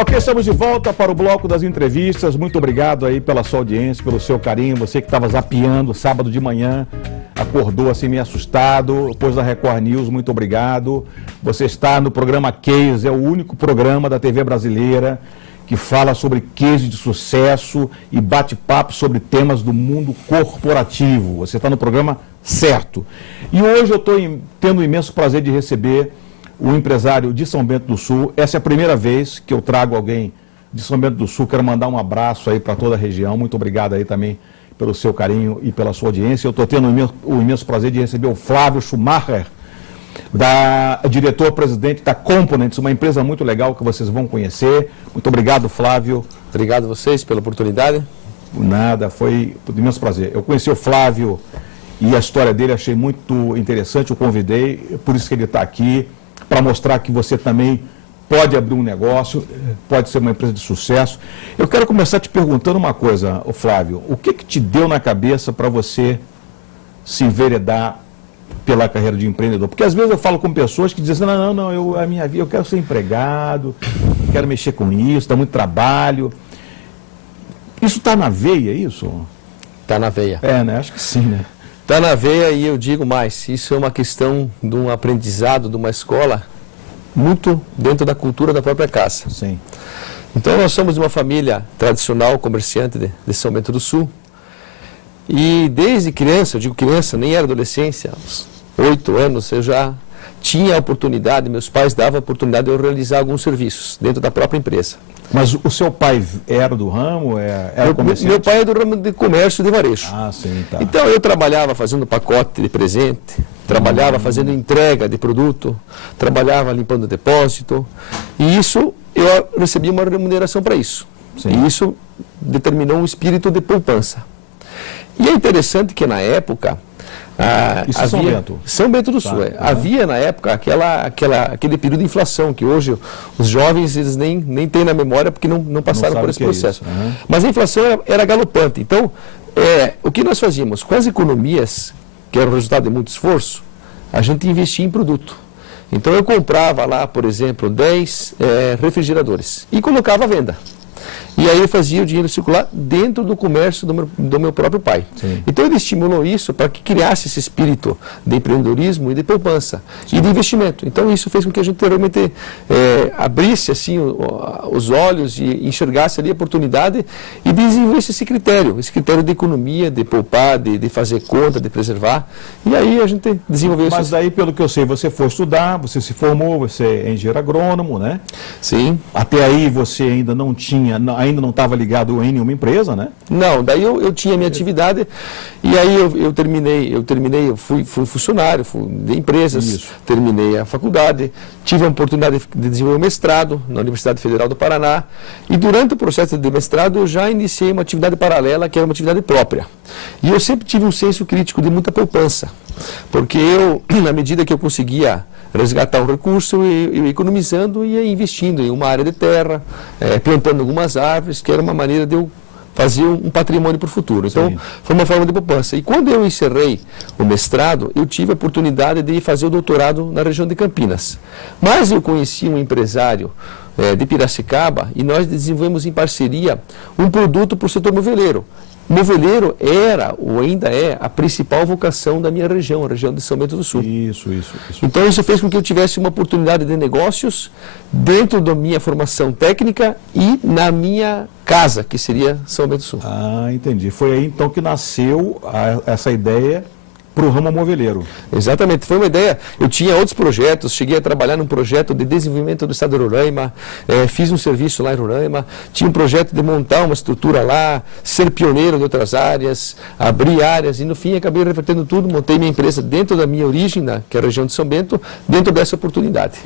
Ok, estamos de volta para o bloco das entrevistas. Muito obrigado aí pela sua audiência, pelo seu carinho. Você que estava zapeando sábado de manhã, acordou assim meio assustado, pôs a Record News, muito obrigado. Você está no programa Case, é o único programa da TV brasileira que fala sobre case de sucesso e bate-papo sobre temas do mundo corporativo. Você está no programa certo. E hoje eu estou tendo o imenso prazer de receber o empresário de São Bento do Sul. Essa é a primeira vez que eu trago alguém de São Bento do Sul. Quero mandar um abraço aí para toda a região. Muito obrigado aí também pelo seu carinho e pela sua audiência. Eu estou tendo o imenso prazer de receber o Flávio Schumacher, diretor-presidente da Components, uma empresa muito legal que vocês vão conhecer. Muito obrigado, Flávio. Obrigado a vocês pela oportunidade. Nada, foi um imenso prazer. Eu conheci o Flávio e a história dele, achei muito interessante, eu convidei, por isso que ele está aqui, para mostrar que você também pode abrir um negócio, pode ser uma empresa de sucesso. Eu quero começar te perguntando uma coisa, Flávio, o que te deu na cabeça para você se enveredar pela carreira de empreendedor? Porque às vezes eu falo com pessoas que dizem, a minha vida, eu quero ser empregado, quero mexer com isso, dá muito trabalho. Isso está na veia, isso? Está na veia. É, né? Acho que sim, né? Está na veia e eu digo mais, isso é uma questão de um aprendizado, de uma escola, muito dentro da cultura da própria casa. Sim. Então nós somos uma família tradicional, comerciante de São Bento do Sul. E desde criança, eu digo criança, nem era adolescência, aos 8 anos eu já tinha a oportunidade, meus pais davam a oportunidade de eu realizar alguns serviços dentro da própria empresa. Mas o seu pai era do ramo? Era comerciante? Meu pai é do ramo de comércio de varejo. Ah, sim, tá. Então eu trabalhava fazendo pacote de presente, trabalhava fazendo entrega de produto, trabalhava limpando depósito, e isso eu recebia uma remuneração para isso. Sim. E isso determinou um espírito de poupança. E é interessante que na época isso havia... São Bento? São Bento do Sul. Havia na época aquele período de inflação, que hoje os jovens eles nem têm na memória porque não passaram por esse processo. Mas a inflação era galopante. Então, o que nós fazíamos? Com as economias, que era o resultado de muito esforço, a gente investia em produto. Então eu comprava lá, por exemplo, 10 refrigeradores e colocava à venda. E aí eu fazia o dinheiro circular dentro do comércio do meu próprio pai. Sim. Então ele estimulou isso para que criasse esse espírito de empreendedorismo e de poupança. Sim. E de investimento. Então isso fez com que a gente realmente abrisse assim, os olhos e enxergasse ali a oportunidade e desenvolvesse esse critério de economia, de poupar, de fazer conta, de preservar. E aí a gente desenvolveu isso. Mas daí, pelo que eu sei, você foi estudar, você se formou, você é engenheiro agrônomo, né? Sim. Até aí você ainda não estava ligado em nenhuma empresa, né? Não, daí eu tinha minha atividade e aí eu terminei, eu fui funcionário de empresas, isso. Terminei a faculdade, tive a oportunidade de desenvolver um mestrado na Universidade Federal do Paraná e durante o processo de mestrado eu já iniciei uma atividade paralela que era uma atividade própria. E eu sempre tive um senso crítico de muita poupança, porque eu, na medida que eu conseguia resgatar um recurso, eu economizando e ia investindo em uma área de terra, plantando algumas árvores, que era uma maneira de eu fazer um patrimônio para o futuro. Então, sim, foi uma forma de poupança. E quando eu encerrei o mestrado, eu tive a oportunidade de fazer o doutorado na região de Campinas. Mas eu conheci um empresário de Piracicaba e nós desenvolvemos em parceria um produto para o setor moveleiro. Moveleiro era, ou ainda é, a principal vocação da minha região, a região de São Bento do Sul. Isso. Então isso fez com que eu tivesse uma oportunidade de negócios dentro da minha formação técnica e na minha casa, que seria São Bento do Sul. Ah, entendi. Foi aí então que nasceu essa ideia para o ramo moveleiro. Exatamente, foi uma ideia. Eu tinha outros projetos, cheguei a trabalhar num projeto de desenvolvimento do estado de Roraima, fiz um serviço lá em Roraima, tinha um projeto de montar uma estrutura lá, ser pioneiro de outras áreas, abrir áreas, e no fim acabei revertendo tudo, montei minha empresa dentro da minha origem, que é a região de São Bento, dentro dessa oportunidade.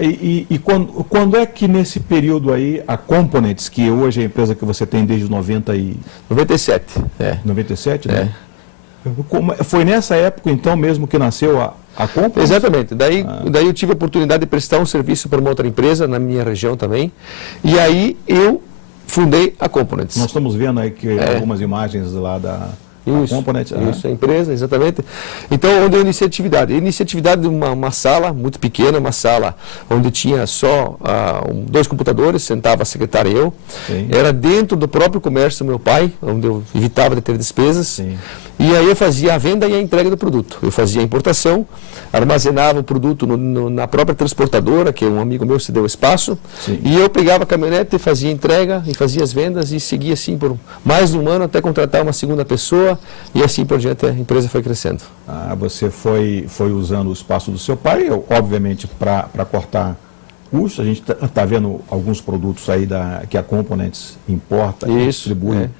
E quando é que nesse período aí, a Components, que hoje é a empresa que você tem desde 97. 97, né? Foi nessa época, então, mesmo que nasceu a Components? Exatamente. Daí eu tive a oportunidade de prestar um serviço para uma outra empresa, na minha região também, e aí eu fundei a Components. Nós estamos vendo aí algumas imagens lá da Isso, a Components. Isso, a empresa, exatamente. Então, onde eu iniciei a atividade? Eu iniciei a atividade de uma sala muito pequena, uma sala onde tinha só 2 computadores, sentava a secretária e eu. Sim. Era dentro do próprio comércio do meu pai, onde eu evitava de ter despesas. Sim. E aí eu fazia a venda e a entrega do produto. Eu fazia a importação, armazenava o produto na própria transportadora, que um amigo meu se deu espaço, Sim. e eu pegava a caminhonete, fazia a entrega e fazia as vendas e seguia assim por mais de um ano até contratar uma segunda pessoa e assim por diante a empresa foi crescendo. Você foi usando o espaço do seu pai, obviamente para cortar custos. A gente está vendo alguns produtos aí que a Components importa e distribui.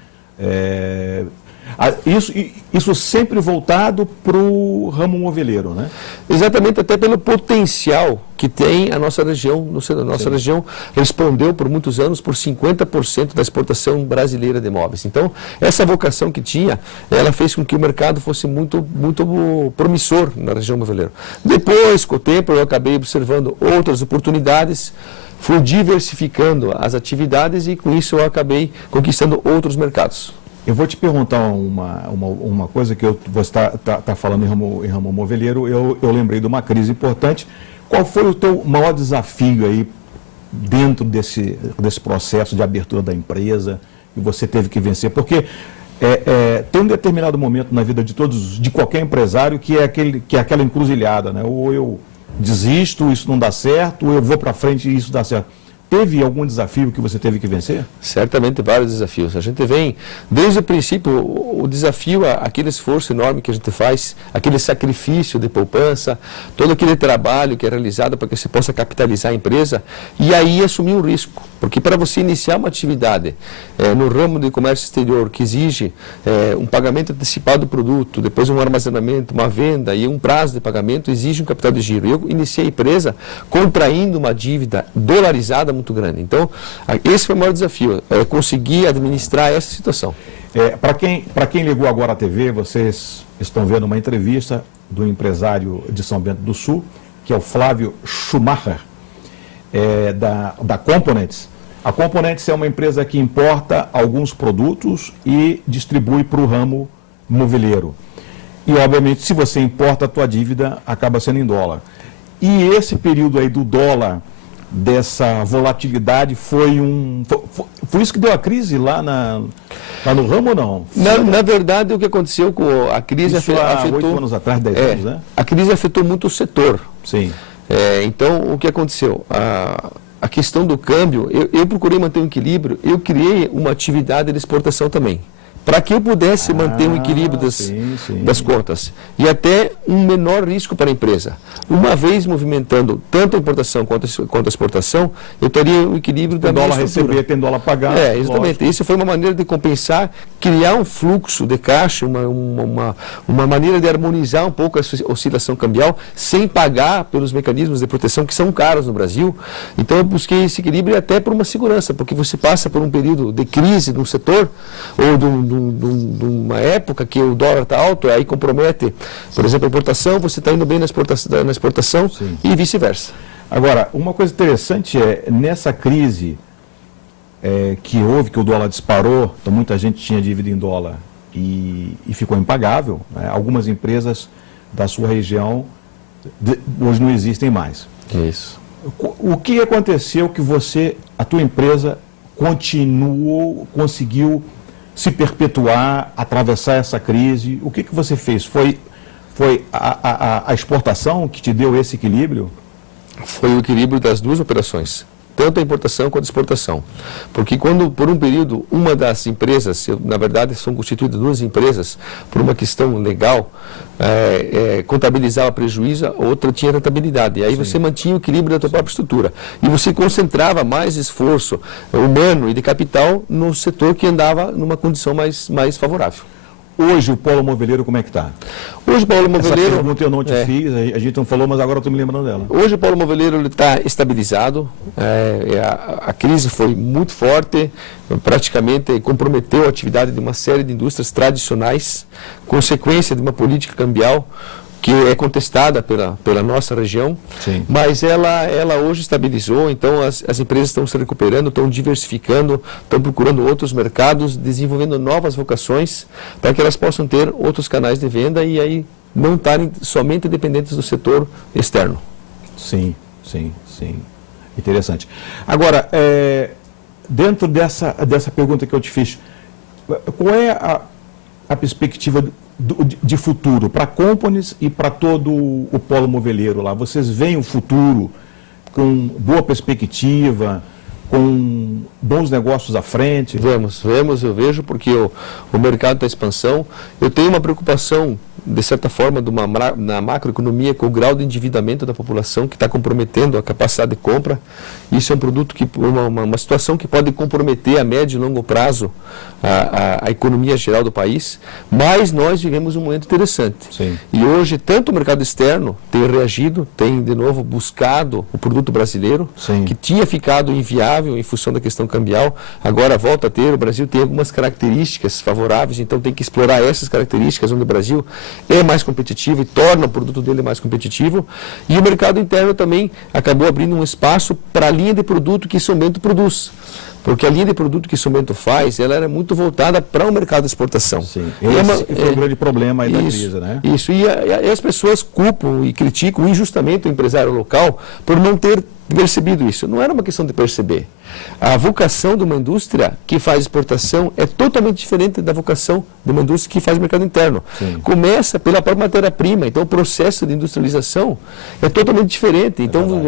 Isso sempre voltado para o ramo moveleiro, né? Exatamente, até pelo potencial que tem a nossa região. A nossa região respondeu por muitos anos por 50% da exportação brasileira de móveis. Então, essa vocação que tinha, ela fez com que o mercado fosse muito promissor na região moveleira. Depois, com o tempo, eu acabei observando outras oportunidades, fui diversificando as atividades e com isso eu acabei conquistando outros mercados. Eu vou te perguntar uma coisa que você está falando em ramo moveleiro. Eu lembrei de uma crise importante. Qual foi o teu maior desafio aí dentro desse processo de abertura da empresa que você teve que vencer? Porque tem um determinado momento na vida de qualquer empresário que é aquela encruzilhada, né? Ou eu desisto, isso não dá certo, ou eu vou para frente e isso dá certo. Teve algum desafio que você teve que vencer? Certamente vários desafios. A gente vem, desde o princípio, o desafio, aquele esforço enorme que a gente faz, aquele sacrifício de poupança, todo aquele trabalho que é realizado para que você possa capitalizar a empresa e aí assumir um risco. Porque para você iniciar uma atividade no ramo de comércio exterior que exige um pagamento antecipado do produto, depois um armazenamento, uma venda e um prazo de pagamento, exige um capital de giro. Eu iniciei a empresa contraindo uma dívida dolarizada muito grande. Então, esse foi o maior desafio, conseguir administrar essa situação. Para quem ligou agora à TV, vocês estão vendo uma entrevista do empresário de São Bento do Sul, que é o Flávio Schumacher, da Components. A Components é uma empresa que importa alguns produtos e distribui para o ramo moveleiro. E, obviamente, se você importa, a tua dívida acaba sendo em dólar. E esse período aí do dólar, dessa volatilidade, foi isso que deu a crise lá no ramo ou não? Na verdade, o que aconteceu com a crise afetou... 8 anos atrás, 10 anos, né? A crise afetou muito o setor. Sim. Então, o que aconteceu? A questão do câmbio, eu procurei manter um equilíbrio, eu criei uma atividade de exportação também, para que eu pudesse manter um equilíbrio das contas e até um menor risco para a empresa. Uma vez movimentando tanto a importação quanto a exportação, eu teria o equilíbrio da minha estrutura. Tem dólar receber, tem dólar pagar. Exatamente. Lógico. Isso foi uma maneira de compensar, criar um fluxo de caixa, uma maneira de harmonizar um pouco essa oscilação cambial, sem pagar pelos mecanismos de proteção que são caros no Brasil. Então eu busquei esse equilíbrio até por uma segurança, porque você passa por um período de crise de um setor, ou de uma época que o dólar está alto, aí compromete, por exemplo, a importação, você está indo bem na exportação e vice-versa. Agora, uma coisa interessante nessa crise que houve, que o dólar disparou, então muita gente tinha dívida em dólar e ficou impagável, né? Algumas empresas da sua região hoje não existem mais. Isso. O que aconteceu que a tua empresa conseguiu se perpetuar, atravessar essa crise? O que você fez? Foi a exportação que te deu esse equilíbrio? Foi o equilíbrio das duas operações, tanto a importação quanto a exportação. Porque quando, por um período, uma das empresas, na verdade são constituídas duas empresas, por uma questão legal, contabilizava prejuízo, a outra tinha rentabilidade. E aí você mantinha o equilíbrio da sua própria estrutura. E você concentrava mais esforço humano e de capital no setor que andava numa condição mais favorável. Hoje o polo moveleiro como é que está? Hoje o polo moveleiro... Essa pergunta eu não te fiz, a gente não falou, mas agora eu estou me lembrando dela. Hoje o polo moveleiro está estabilizado, a crise foi muito forte, praticamente comprometeu a atividade de uma série de indústrias tradicionais, consequência de uma política cambial que é contestada pela nossa região, Sim. mas ela hoje estabilizou, então as empresas estão se recuperando, estão diversificando, estão procurando outros mercados, desenvolvendo novas vocações para que elas possam ter outros canais de venda e aí não estarem somente dependentes do setor externo. Sim. Interessante. Agora, dentro dessa pergunta que eu te fiz, qual é a perspectiva de futuro para a Components e para todo o polo moveleiro lá? Vocês veem o futuro com boa perspectiva, com bons negócios à frente? Vemos, eu vejo, porque o mercado está em expansão. Eu tenho uma preocupação, de certa forma, na macroeconomia, com o grau de endividamento da população, que está comprometendo a capacidade de compra. Isso é um produto, uma situação que pode comprometer a médio e longo prazo a economia geral do país, mas nós vivemos um momento interessante. Sim. E hoje, tanto o mercado externo tem reagido, tem de novo buscado o produto brasileiro, Sim. que tinha ficado inviável em função da questão cambial, agora volta a ter. O Brasil tem algumas características favoráveis, então tem que explorar essas características, onde o Brasil é mais competitivo e torna o produto dele mais competitivo. E o mercado interno também acabou abrindo um espaço para a linha de produto que São Bento produz. Porque a linha de produto que São Bento faz, ela era muito voltada para o mercado de exportação. Sim. Esse foi o grande problema aí da crise, né? Isso, e as pessoas culpam e criticam injustamente o empresário local por não ter percebido isso. Não era uma questão de perceber. A vocação de uma indústria que faz exportação é totalmente diferente da vocação de uma indústria que faz mercado interno. Sim. Começa pela própria matéria-prima, então o processo de industrialização é totalmente diferente. Então,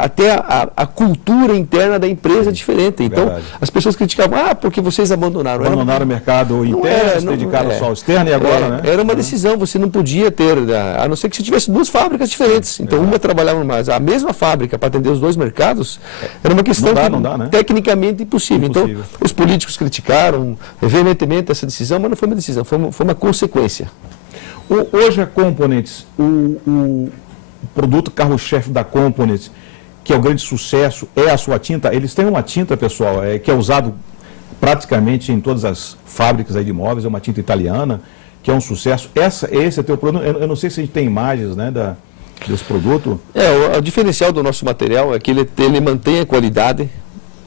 até a cultura interna da empresa é diferente. Então, as pessoas criticavam, porque vocês abandonaram. Abandonaram o mercado interno, se dedicaram só ao externo e agora, né? Era uma decisão, você não podia ter, a não ser que você tivesse duas fábricas diferentes. Então, uma trabalhava mais, a mesma fábrica para atender os dois mercados, era uma questão né? tecnicamente impossível. Então, os políticos criticaram veementemente essa decisão, mas não foi uma decisão, foi uma consequência. Hoje a Components, o produto carro-chefe da Components, que é o grande sucesso, é a sua tinta. Eles têm uma tinta, pessoal, que é usado praticamente em todas as fábricas aí de imóveis, é uma tinta italiana, que é um sucesso. Esse é o teu produto. Eu não sei se a gente tem imagens, né, desse produto. O diferencial do nosso material é que ele mantém a qualidade,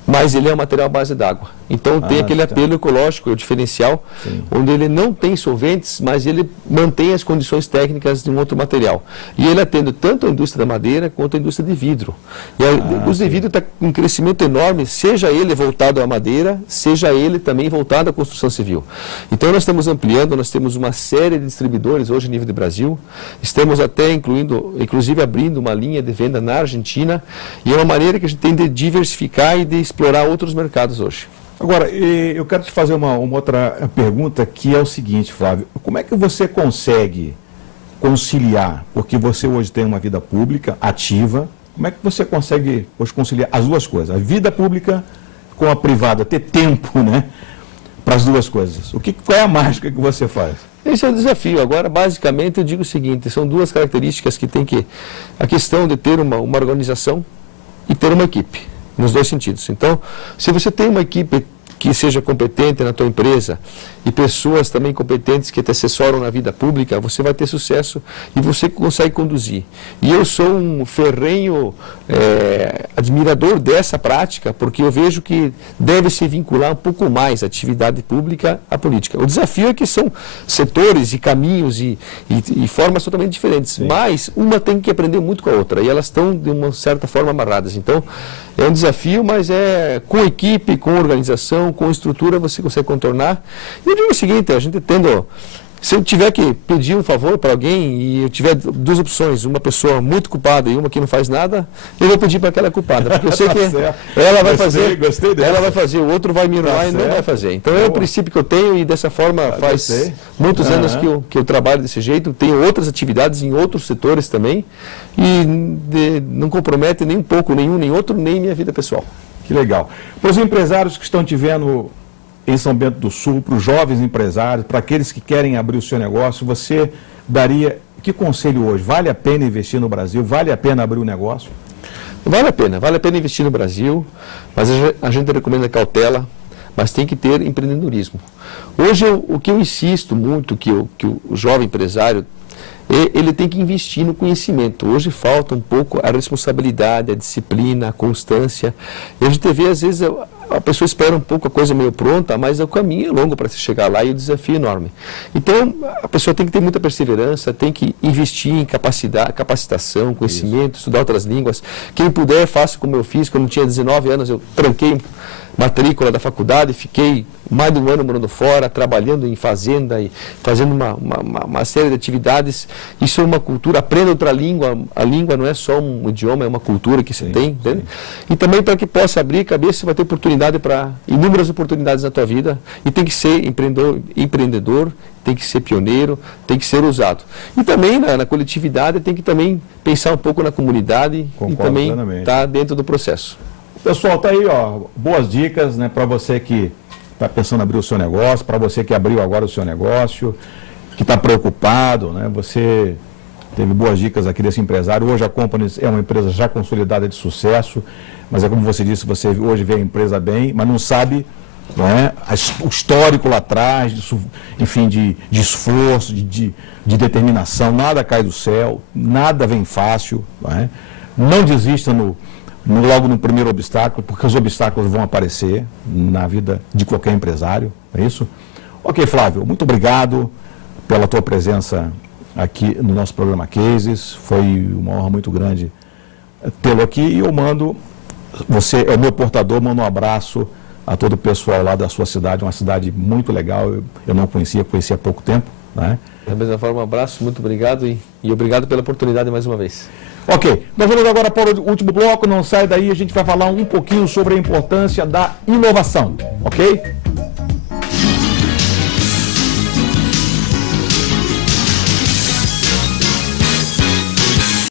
mas ele é um material à base d'água. Então tem aquele apelo ecológico, o diferencial, onde ele não tem solventes, mas ele mantém as condições técnicas de um outro material. E ele atende tanto a indústria da madeira quanto a indústria de vidro. E a indústria de vidro está com um crescimento enorme, seja ele voltado à madeira, seja ele também voltado à construção civil. Então nós estamos ampliando, nós temos uma série de distribuidores hoje a nível do Brasil, estamos até inclusive abrindo uma linha de venda na Argentina, e é uma maneira que a gente tem de diversificar e de explorar outros mercados hoje. Agora, eu quero te fazer uma outra pergunta, que é o seguinte, Flávio. Como é que você consegue conciliar, porque você hoje tem uma vida pública ativa, como é que você consegue hoje conciliar as duas coisas, a vida pública com a privada, ter tempo, né, para as duas coisas? Qual é a mágica que você faz? Esse é o desafio. Agora, basicamente, eu digo o seguinte, são duas características que tem que... A questão de ter uma organização e ter uma equipe. Nos dois sentidos. Então, se você tem uma equipe que seja competente na tua empresa e pessoas também competentes que te assessoram na vida pública, você vai ter sucesso e você consegue conduzir. E eu sou um ferrenho admirador dessa prática, porque eu vejo que deve se vincular um pouco mais a atividade pública à política. O desafio é que são setores e caminhos e formas totalmente diferentes, sim, mas uma tem que aprender muito com a outra e elas estão de uma certa forma amarradas. Então, é um desafio, mas com equipe, com organização, com estrutura, você consegue contornar. E eu digo o seguinte, a gente tendo... Se eu tiver que pedir um favor para alguém e eu tiver duas opções, uma pessoa muito culpada e uma que não faz nada, eu vou pedir para aquela culpada, porque eu sei que ela vai fazer, ela vai fazer, o outro vai me enrolar e não vai fazer. Então é o princípio que eu tenho e dessa forma faz muitos anos que eu trabalho desse jeito, tenho outras atividades em outros setores também e não compromete nem um pouco, nenhum, nem outro, nem minha vida pessoal. Que legal. Para os empresários que estão te vendo em São Bento do Sul, para os jovens empresários, para aqueles que querem abrir o seu negócio, você daria, que conselho hoje? Vale a pena investir no Brasil? Vale a pena abrir um negócio? Vale a pena investir no Brasil, mas a gente recomenda cautela, mas tem que ter empreendedorismo. Hoje, o que eu insisto muito, que o jovem empresário ele tem que investir no conhecimento. Hoje falta um pouco a responsabilidade, a disciplina, a constância. E a gente vê, às vezes, a pessoa espera um pouco a coisa meio pronta, mas o caminho é longo para se chegar lá e o desafio é enorme. Então, a pessoa tem que ter muita perseverança, tem que investir em capacitação, conhecimento, estudar outras línguas. Quem puder, faça como eu fiz. Quando eu tinha 19 anos, eu tranquei matrícula da faculdade, fiquei mais de um ano morando fora, trabalhando em fazenda e fazendo uma série de atividades. Isso é uma cultura, aprenda outra língua. A língua não é só um idioma, é uma cultura que você tem, entende? E também para que possa abrir a cabeça, você vai ter oportunidade para inúmeras oportunidades na tua vida, e tem que ser empreendedor, tem que ser pioneiro, tem que ser ousado. E também na coletividade tem que também pensar um pouco na comunidade. Concordo, e também estar dentro do processo. Pessoal, tá aí, ó, boas dicas, né, para você que está pensando em abrir o seu negócio, para você que abriu agora o seu negócio, que está preocupado, né? Você teve boas dicas aqui desse empresário. Hoje a Company é uma empresa já consolidada de sucesso, mas é como você disse, você hoje vê a empresa bem, mas não sabe, não é, o histórico lá atrás, enfim, de esforço, de determinação. Nada cai do céu, nada vem fácil, não é? Não desista logo no primeiro obstáculo, porque os obstáculos vão aparecer na vida de qualquer empresário, é isso? Ok, Flávio, muito obrigado pela tua presença aqui no nosso programa Cases. Foi uma honra muito grande tê-lo aqui, e eu mando, você é o meu portador, mando um abraço a todo o pessoal lá da sua cidade, uma cidade muito legal, eu não conhecia há pouco tempo, né? Da mesma forma, um abraço, muito obrigado e obrigado pela oportunidade mais uma vez. Ok, nós vamos agora para o último bloco, não sai daí, a gente vai falar um pouquinho sobre a importância da inovação, ok?